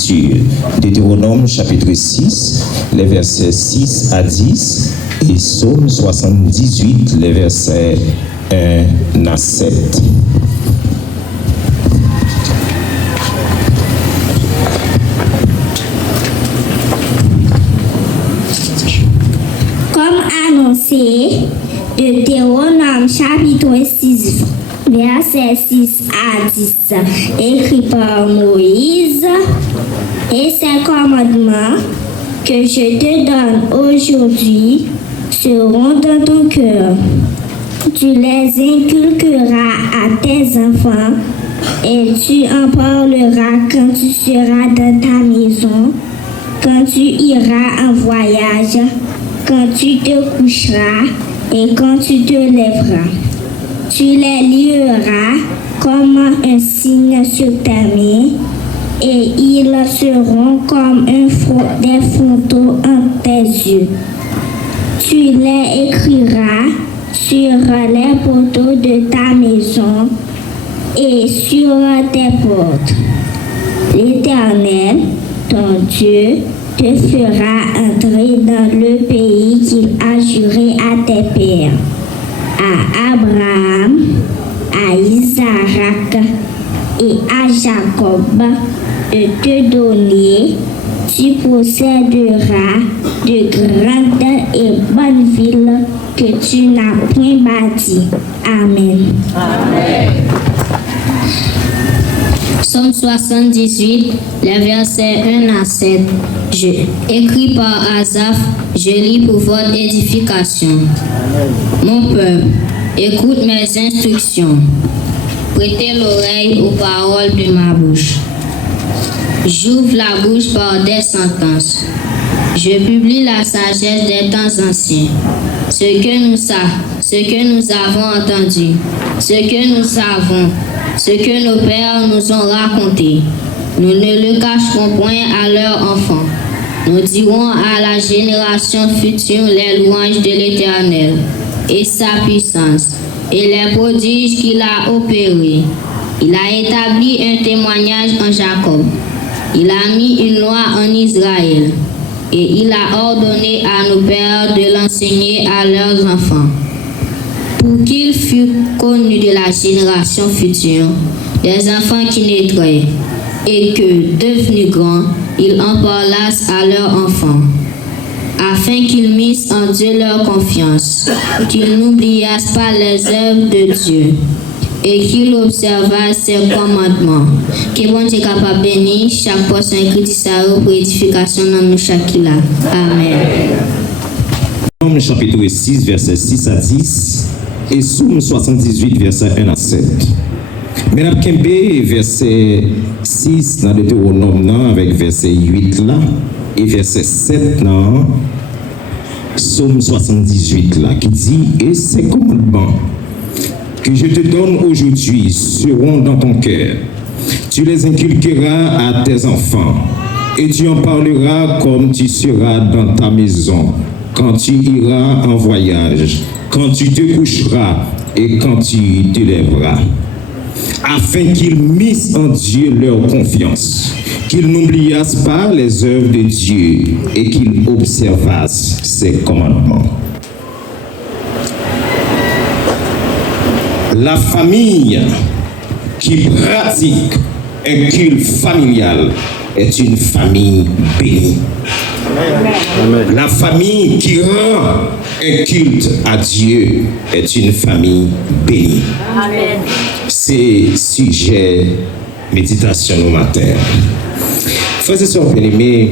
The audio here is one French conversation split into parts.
l'Écriture. Deutéronome chapitre 6, les versets 6 à 10 et Psaume 78, les versets 1 à 7. Comme annoncé, Deutéronome chapitre 6, versets 6 à 10, écrit par Moïse, et ces commandements que je te donne aujourd'hui seront dans ton cœur. Tu les inculqueras à tes enfants et tu en parleras quand tu seras dans ta maison, quand tu iras en voyage, quand tu te coucheras et quand tu te lèveras. Tu les lieras comme un signe sur ta main et ils seront comme des photos en tes yeux. Tu les écriras sur les poteaux de ta maison et sur tes portes. L'Éternel, ton Dieu, te fera entrer dans le pays qu'il a juré à tes pères, à Abraham, à Isaac et à Jacob, de te donner. Tu posséderas de grandes et bonnes villes que tu n'as point bâties. Amen. Amen. Psaume 78, les versets 1 à 7. Écrit par Asaph, je lis pour votre édification. Mon peuple, écoute mes instructions. Prêtez l'oreille aux paroles de ma bouche. J'ouvre la bouche par des sentences. Je publie la sagesse des temps anciens. Ce que nous avons entendu, ce que nous savons, ce que nos pères nous ont raconté. Nous ne le cacherons point à leurs enfants. Nous dirons à la génération future les louanges de l'Éternel et sa puissance et les prodiges qu'il a opérés. Il a établi un témoignage en Jacob. Il a mis une loi en Israël et il a ordonné à nos pères de l'enseigner à leurs enfants, pour qu'il fût connu de la génération future, des enfants qui naîtraient, et que, devenus grands, ils en parlassent à leurs enfants, afin qu'ils missent en Dieu leur confiance, qu'ils n'oubliassent pas les œuvres de Dieu, et qu'ils observassent ses commandements. Que bon Dieu capable bénir chaque portion écrite pour édification dans nous chaque là. Amen. Psaume chapitre 6, versets 6 à 10 et Psaume 78, versets 1 à 7. Mesdames Kembe, verset 6 dans le Deutéronome avec verset 8 là et verset 7 dans Psaume 78 là qui dit et ces commandements que je te donne aujourd'hui seront dans ton cœur. Tu les inculqueras à tes enfants et tu en parleras comme tu seras dans ta maison, quand tu iras en voyage, quand tu te coucheras et quand tu te lèveras, afin qu'ils missent en Dieu leur confiance, qu'ils n'oubliassent pas les œuvres de Dieu et qu'ils observassent ses commandements. La famille qui pratique un culte familial est une famille bénie. Amen. La famille qui rend un culte à Dieu est une famille bénie. Amen. C'est sujet méditation au matin. Frères et sœurs bien-aimés,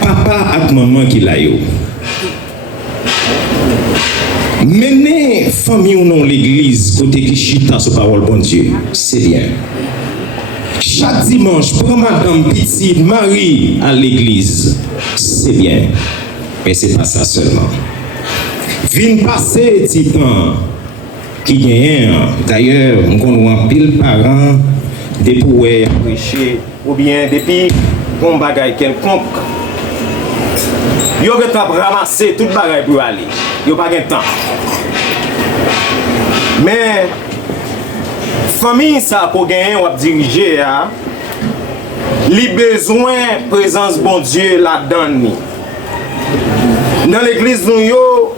papa et maman qui l'a eu. Mener famille ou non l'église côté qui chita sur parole bon Dieu, c'est bien. Chaque dimanche, prends madame petite Marie à l'église, c'est bien. Mais c'est pas ça seulement. Vine passer petit temps qui gagne. D'ailleurs, on connaît pile parents des pouets prêcher ou bien depuis bon bagay quelconque. Yo que ramasser tout bagay pour aller. Yo pas de temps. Mais famille ça pour gagner ou diriger li besoin présence bon Dieu là-dedans. Dans l'église nous yo,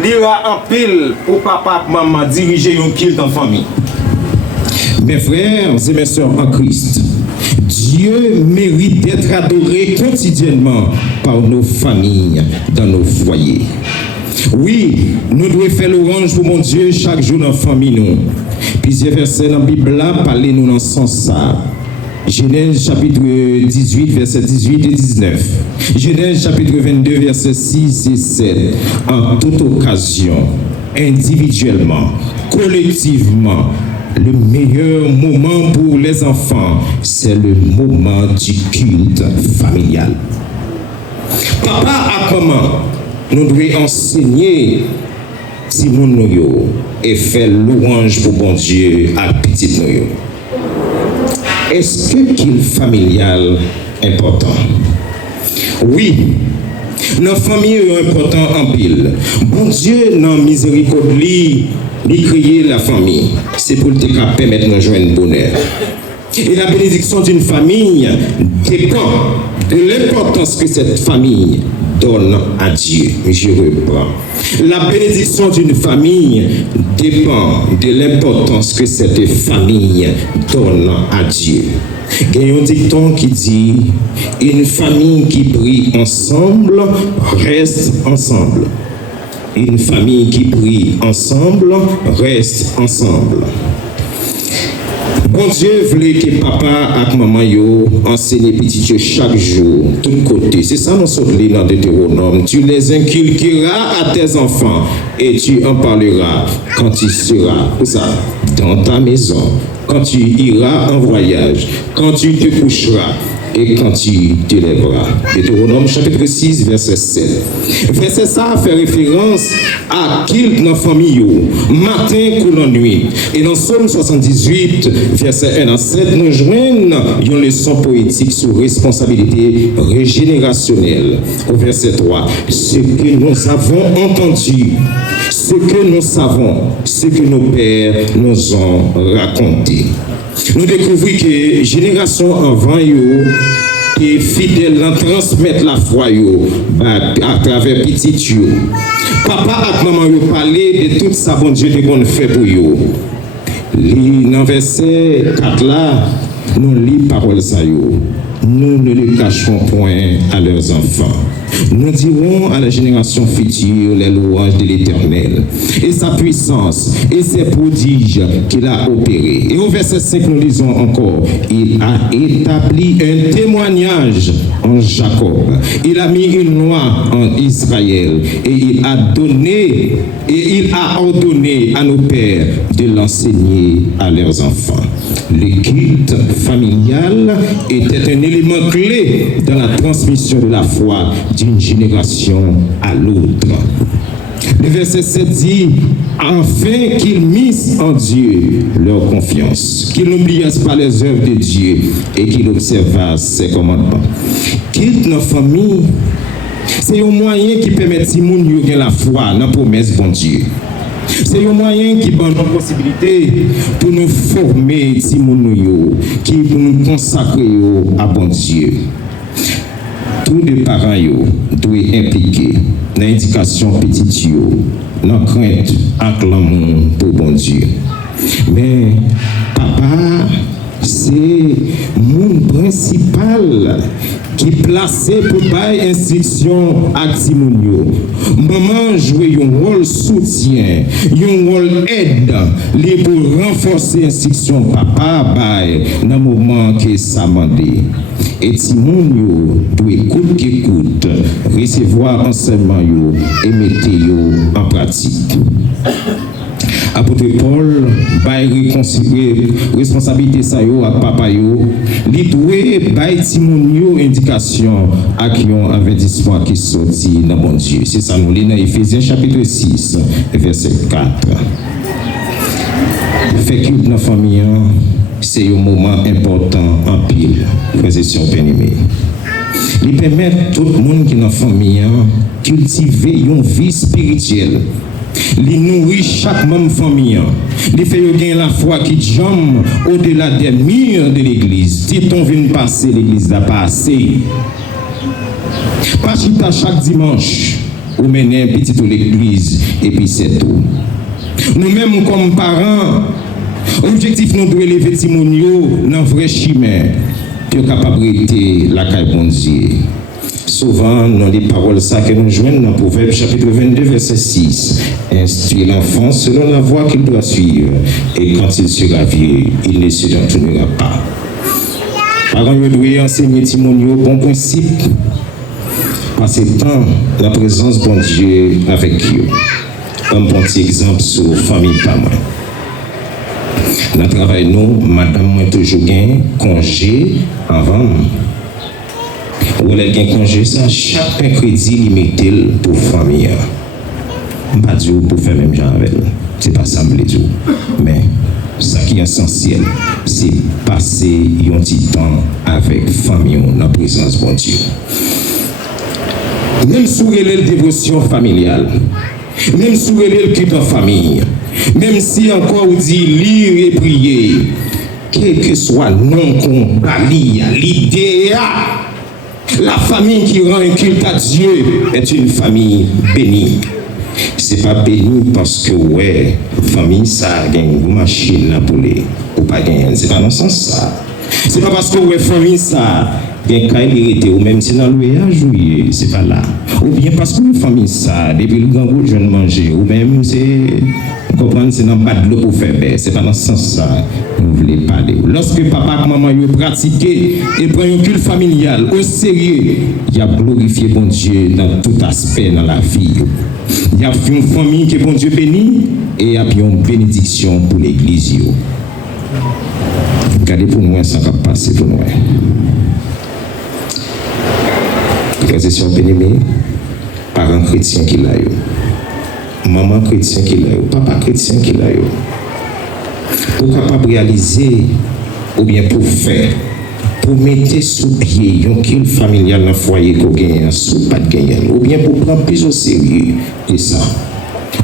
li ra en pile pour papa maman diriger un culte en famille. Mes frères et mes sœurs en Christ, Dieu mérite d'être adoré quotidiennement par nos familles, dans nos foyers. Oui, nous devons faire l'orange pour mon Dieu chaque jour dans la famille. Nous. Plusieurs versets dans la Bible parlent nous dans ce sens. Genèse chapitre 18, versets 18 et 19. Genèse chapitre 22, versets 6 et 7. En toute occasion, individuellement, collectivement, le meilleur moment pour les enfants, c'est le moment du culte familial. Papa a comment nous devons enseigner Simon Noyo et faire louange pour bon Dieu à petit Noyo. Est-ce que qu'il familial important? Oui. Nos familles sont importantes en pile. Bon Dieu, dans miséricorde, il créé la famille. C'est pour te permettre de nous joindre le bonheur. Et la bénédiction d'une famille dépend de l'importance que cette famille donne à Dieu. Je reprends. La bénédiction d'une famille dépend de l'importance que cette famille donne à Dieu. Il y a un dicton qui dit une famille qui prie ensemble reste ensemble. Une famille qui prie ensemble reste ensemble. Bon Dieu voulait que papa et maman yo enseignent petit chaque jour, de tous côtés. C'est ça nous sommes dans Deutéronome. Tu les inculqueras à tes enfants et tu en parleras quand tu seras dans ta maison, quand tu iras en voyage, quand tu te coucheras et quand tu te lèveras. Deutéronome chapitre 6, verset 7. Verset ça fait référence à qu'il dans la famille, matin ou la nuit. Et dans Psaume 78, verset 1 à 7, nous joignons une leçon poétique sur responsabilité régénérationnelle. Au verset 3, ce que nous avons entendu, ce que nous savons, ce que nos pères nous ont raconté. Nous découvrons que génération avant et fidèle à transmettre la foi à travers petit yo. Papa et maman yo parlé de tout ça bon Dieu de bon fait pour yo. Dans verset 4 là, nous lisons parole ça yo. Nous ne le cacherons point à leurs enfants. Nous dirons à la génération future les louanges de l'Éternel et sa puissance et ses prodiges qu'il a opérés. Et au verset 5, nous lisons encore, il a établi un témoignage en Jacob. Il a mis une loi en Israël et il a ordonné à nos pères de l'enseigner à leurs enfants. Le culte familial était un élément clé dans la transmission de la foi d'une génération à l'autre. Le verset 7 dit, afin qu'ils missent en Dieu leur confiance, qu'ils n'oubliassent pas les œuvres de Dieu et qu'ils observassent ses commandements. Culte dans la famille, c'est un moyen qui permet à Simon de gagner la foi dans la promesse de Dieu. C'est un moyen qui donne la possibilité pour nous former Simon, qui pour nous consacrer à bon Dieu. Tous les parents doivent impliquer dans l'éducation petite, dans la crainte et l'amour pour bon Dieu. Mais papa, c'est mon principal qui est placé pour bailler instruction à Timonio. Maman joue un rôle soutien, un rôle aide, pour renforcer l'instruction papa baille dans le moment que ça mande. Et Timonio doit écoute, recevoir enseignement et mettre en pratique. Apôtre Paul, bail réconcilier responsabilité ça yo ak papa yo, li doué bail Timonio indication ak yon avertissement qui sorti dans bon Dieu. C'est ça nous lit dans Éphésiens chapitre 6 verset 4. Fait que dans la famille, c'est un moment important en pile, frères et sœurs bien-aimés. Il permet tout le monde qui est dans la famille cultiver une vie spirituelle Il nourrit chaque membre famille. Il fait gagner la foi qui jambe au-delà des murs de l'église. Si on vient passer, l'église n'a pas assez. Pas chita chaque dimanche, ou mener un petit à l'église, et puis c'est tout. Nous-mêmes, comme parents, l'objectif nous doit élever Timonio dans le vrai chimère, pour capable d'être la caille bon Dieu. Souvent, dans les paroles ça que nous joignons dans Proverbe chapitre 22, verset 6, instruire l'enfant selon la voie qu'il doit suivre, et quand il sera vieux, il ne se détournera pas. Parents, nous devons enseigner Timonio bon principe. Passer temps la présence de bon Dieu avec eux. Un bon petit exemple sur la famille pas moi. Dans le travail, nous, madame, moi, toujours gain congé avant. Ou elle a un congé, ça, chaque mercredi, limité pour la famille. Je ne vais pas dire pour faire même genre avec elle. Ce n'est pas ça, je dire. Mais ce qui est essentiel, c'est passer un petit temps avec la famille dans la présence de bon Dieu. Même sous la dévotion familiale, même sous le culte en famille, même si encore on dit lire et prier, quel que soit le nom qu'on balie, l'idée, la famille qui rend un culte à Dieu est une famille bénie. C'est pas béni parce que ouais, famille ça a une machine là pour les ou pas gagner, c'est pas dans ce sens ça. C'est pas parce que ouais famille ça bien quand il était ou même si dans le à jouer, c'est pas là. Ou bien parce que une famille ça depuis le grand bout jeune manger ou même c'est comprendre c'est dans pas de l'eau pour faire c'est pas dans ce sens ça nous voulons parler. Lorsque papa et maman ont pratiqué et prend un culte familial au sérieux, il a glorifié bon Dieu dans tout aspect dans la vie. Il y a une famille que bon Dieu bénit et il y a une bénédiction pour l'église. Regardez pour nous, ça va passer pour nous. Frères et sœurs bien-aimés, parents chrétiens qui l'a eu, maman chrétien qui l'a eu, papa chrétien qui l'a eu, pour capable réaliser ou bien pour faire, pour mettre sous pied un culte familial dans le foyer qu'on gagne, sous pas de gagne, ou bien pour prendre plus au sérieux que ça.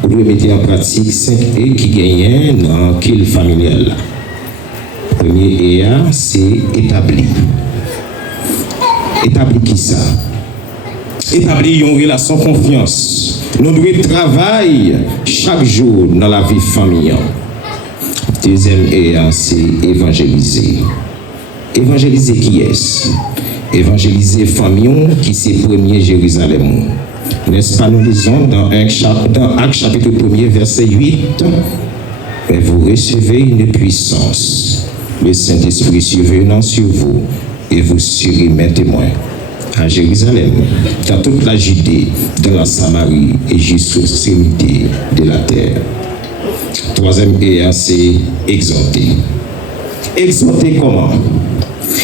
Vous devez mettre en pratique 5 E qui gagnent dans le culte familial. Premier EA, c'est établi. Établi qui ça? Établir une relation de confiance. Nous devons travailler chaque jour dans la vie familiale. Deuxième EA, c'est évangéliser. Évangéliser qui est-ce? Évangéliser famille qui c'est premier Jérusalem. N'est-ce pas, nous lisons dans Actes chapitre 1er, verset 8, et vous recevez une puissance. Le Saint-Esprit survenant sur vous, et vous serez mes témoins à Jérusalem, dans toute la Judée, dans la Samarie et jusqu'aux extrémités de la terre. Troisième EA, c'est exhorter. Exhorter comment?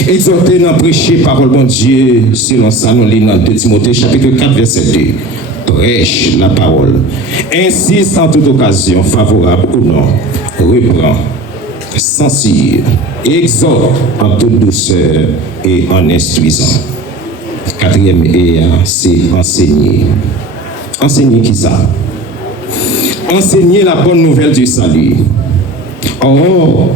Exhorter dans prêcher parole bon Dieu, selon ça nous lisons dans 2 Timothée chapitre 4 verset 2. Prêche la parole. Insiste en toute occasion, favorable ou non. Reprend, censure, exhorte en toute douceur et en instruisant. Quatrième EA, c'est enseigner. Enseigner qui ça? Enseigner la bonne nouvelle du salut. Or,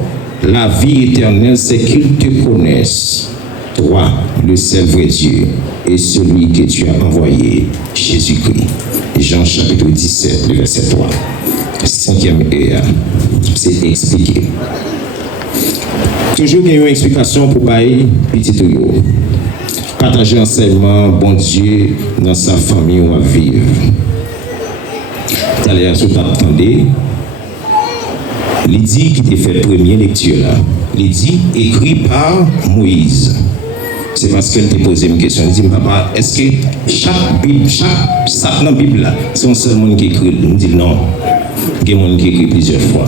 la vie éternelle, c'est qu'ils te connaissent, toi, le seul vrai Dieu, et celui que tu as envoyé, Jésus-Christ. Jean chapitre 17, le verset 3. Cinquième EA, c'est expliquer. Toujours il y a une explication pour bailler petit tuyau. Partager enseignement, bon Dieu, dans sa famille ou à vivre. D'ailleurs, si vous attendez, il dit qui fait première lecture là. Il dit écrit par Moïse. C'est parce qu'elle t'a posé une question. Il dit papa, est-ce que chaque Bible, chaque dans la Bible là, c'est un seul monde qui écrit? Il dit non. Il y a un monde qui écrit plusieurs fois.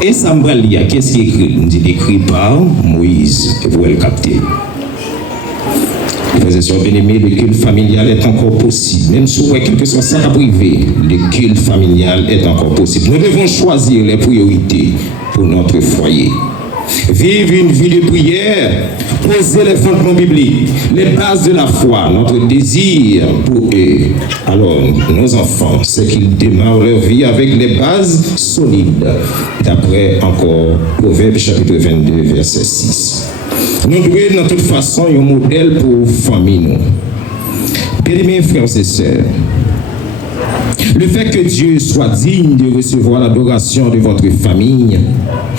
Et ça me dit qu'est-ce qui écrit? Il dit écrit par Moïse. Vous pouvez le capter. Frères et sœurs bien-aimés, le culte familial est encore possible. Même si quel que soit ça privé, le culte familial est encore possible. Nous devons choisir les priorités pour notre foyer. Vivre une vie de prière, poser les fondements bibliques, les bases de la foi, notre désir pour eux. Alors, nos enfants, c'est qu'ils démarrent leur vie avec les bases solides. D'après encore Proverbe chapitre 22, verset 6. Nous devons de toute façon un modèle pour famille. Bien-aimés frères et sœurs, le fait que Dieu soit digne de recevoir l'adoration de votre famille,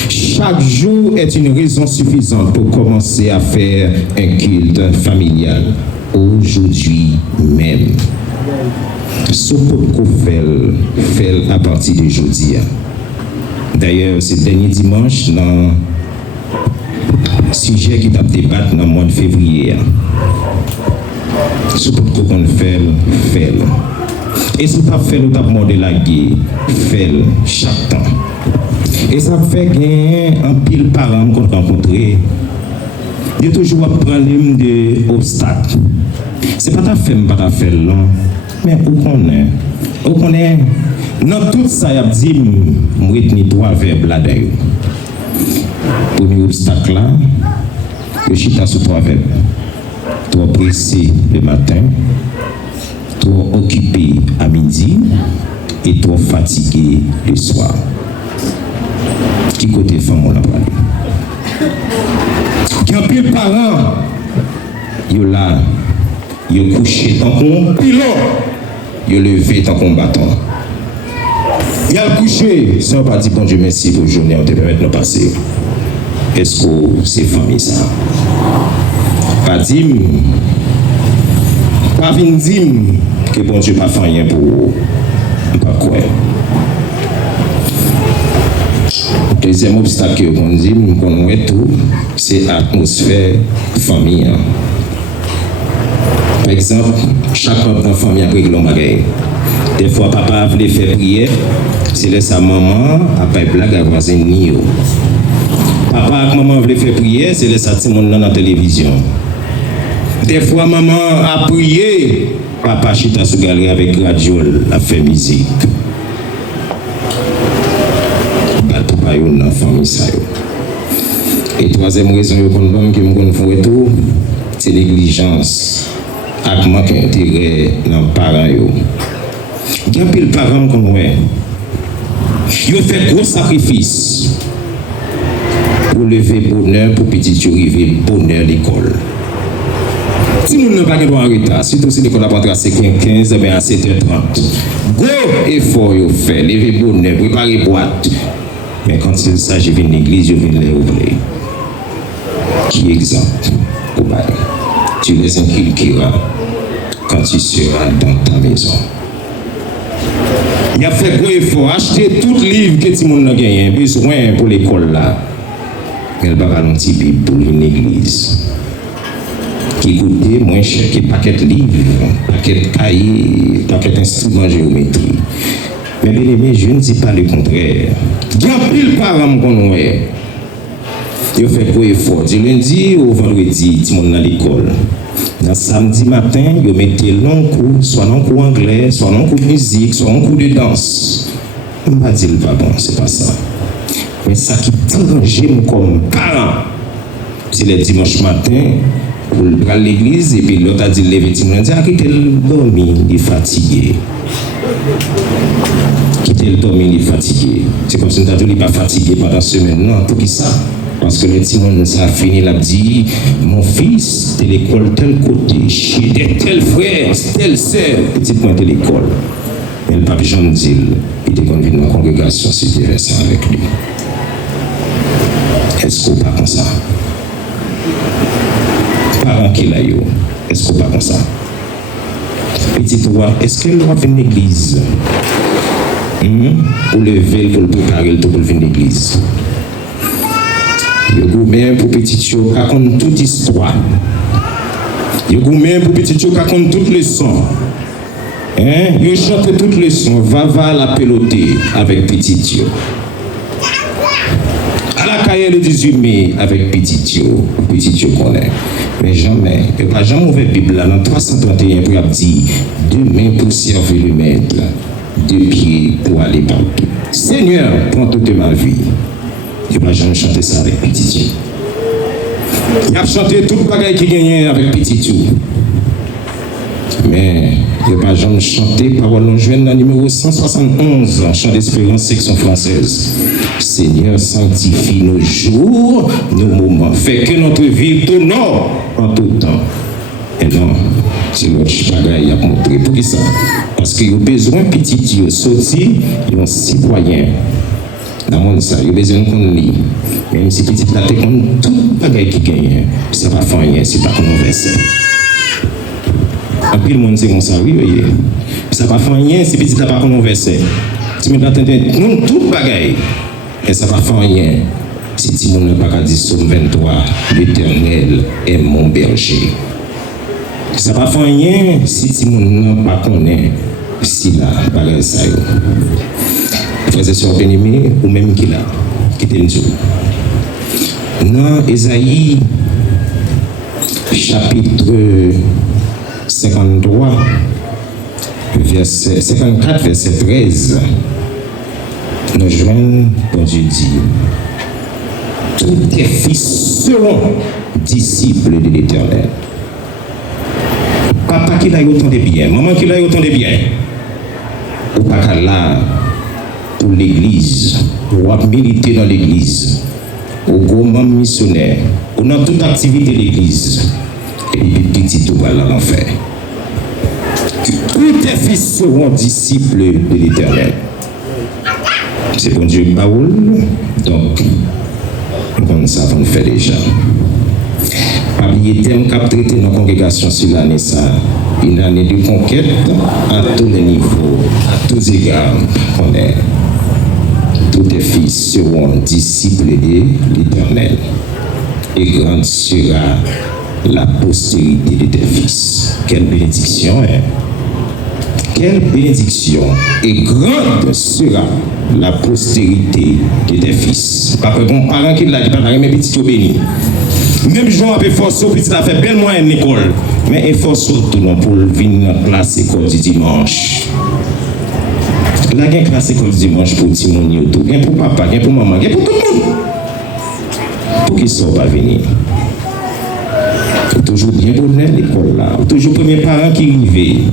chaque jour est une raison suffisante pour commencer à faire un culte familial. Aujourd'hui même. Ce qu'on fait à partir de jeudi. D'ailleurs, c'est le dernier dimanche dans le sujet qui t'a débattu dans le mois de février. Ce qu'on fait. Et si tu as fait le tapement de la guerre, fais chaque temps. Et ça fait gagner un pile parent qu'on rencontre. Il y a toujours un problème d'obstacle. Ce n'est pas ta femme, pas ta femme, non. Mais où qu'on est, dans tout ça, il y a dit, je retenir trois verbes là-dedans. Premier obstacle là, je suis sur trois verbes. Toi pressé le matin, toi occupé à midi et toi fatigué le soir. Qui côté femme on a parlé? Quand les parents, ils là, ils couché tant qu'on pilon, ils levé tant qu'on bâton. Ils ont couché, ça va dire bon Dieu merci pour la journée, on te permet de nous passer. Est-ce que c'est famille ça? Pas dire, pas venir dire que bon Dieu pas fait rien pour pas quoi. Deuxième obstacle qu'on dit, qu'on voit tout, c'est l'atmosphère famille. Par exemple, chaque membre de la famille a réglé le magasin. Des fois, papa voulait faire prière, c'est là sa maman a pas blague à voisin ni. Papa et maman voulait faire prière, c'est là sa Timon dans la télévision. Des fois, maman a prié, papa chita sous galerie avec radio, a fait musique. Dans la famille. Et troisième raison que je fais tout, c'est négligence, avec manque d'intérêt dans les parents. Il y a des parents qu'on voit. Ils ont fait gros sacrifices pour lever bonheur, pour petit arriver bonheur à l'école. Si nous n'avons pas de retard, surtout si l'école a rentré à 15 à 7h30, gros effort ils fait, lever bonheur, préparer boîte. Mais quand il s'agit d'une église, je viens les ouvrir. Qui exemple au bail? Tu les inculqueras quand tu seras dans ta maison. Il a fait gros effort, acheter tout livre que tout le monde a gagné, besoin pour l'école là. Mais il va pas un petit Bible pour une église. Qui coûtait moins cher que paquet de livres, paquet de cahiers, paquet d'instruments de géométrie. Mais bien aimé, je ne dis pas le contraire. Il y a pile parents qu'on voit. Ils fait gros effort. Du lundi au vendredi, tout le monde à l'école. Dans samedi matin, ils mettent long cours, soit long cours anglais, soit long cours de musique, soit long cours de danse. Je ne vais pas dire pas bon, c'est pas ça. Mais ça qui t'enrage comme parent, c'est le dimanche matin, pour aller à l'église, et puis l'autre a dit le vêtement, il a dit, quittez le dormir, il est fatigué. Quitter le dormir, il est fatigué. C'est comme si on n'est pas fatigué pendant la semaine. Non, pour qui ça? Parce que le petit monde, ça a fini, il a dit, mon fils, de l'école tel côté, chez tel frère, telle sœur, petit point de l'école. Mais le pape Jean dit, il était convié dans la congrégation, c'était ça avec lui. Est-ce qu'on pas comme ça? Parents qui l'a eu, est-ce qu'on pas comme ça? Petit toi, est-ce qu'elle doit venir à l'église? Pour lever, pour le préparer, pour venir à l'église. Le gourmet pour petit chou raconte toute histoire. Le gourmet pour petit chou raconte toutes les sons. Il chante toutes les sons. Va la peloter avec petit chou. À la cahier le 18 mai avec petit chou connaît. Mais jamais, il n'y a pas jamais ouvert Bible là, dans 331 pour dire 2 mains pour servir le maître, 2 pieds pour aller partout. Seigneur, prends toute ma vie. Je ne vais pas jamais chanter ça avec petit. Il a chanté tout le bagage qui gagnait avec petit. Mais je ne vais pas jamais chanter parole non jeune numéro 171, chant d'espérance, section française. Seigneur, sanctifie nos jours, nos moments. Fait que notre vie tourne en tout temps. Et non, c'est l'autre bagaille à montrer. Pour ça? Parce qu'il y a besoin de petit sortir, il y a un citoyen. Dans le monde, ça, il y a besoin qu'on lit. Même si petit là, tu compte tout bagaille qui gagne, ça va faire rien, c'est pas qu'on verset. Après le monde, c'est comme ça, oui, oui. Ça va faire rien, si petit là, pas qu'on verset. Si tu m'entends, tout bagaille, et ça va faire rien. Si tu n'as pas qu'à dire Somme 23, l'Éternel est mon berger. Ça va faire rien si tu n'as pas connaît si là, bagaille ça. Frères et sœurs bien-aimés, ou même qui là, qui te dit. Dans Ésaïe, chapitre 53, verset 54, verset 13, nous joignons, quand Dieu dit, tous tes fils seront disciples de l'Éternel. Papa qui a autant de bien, maman qui a autant de bien, ou pas là pour l'église, ou à militer dans l'église, au gourmand missionnaire, ou dans toute activité de l'église, et puis petit tout va là en faire. Tous tes fils seront disciples de l'Éternel. C'est bon Dieu parole, donc, comme ça, on fait déjà. Pas oublier thème qu'a traité nos congrégations sur l'année ça, une année de conquête à tous les niveaux, à tous égards qu'on est. Tous tes fils seront disciples de l'Éternel, et grande sera la postérité de tes fils. Quelle bénédiction, hein? Quelle bénédiction, et grande sera la postérité de tes fils. Parce que mon parent qui l'a dit, pas mes petits bénis. Même Jean a fait force au petit, a fait belle moyenne l'école, mais il faut surtout pour venir dans la classe école du dimanche. Là, il y a une classe école du dimanche pour Timon Yoto, il y a pour papa, il y a pour maman, il y a pour tout le monde. Pour qu'ils ne soient pas venus. Il faut toujours bien bonheur l'école là, toujours premier parent qui arrive.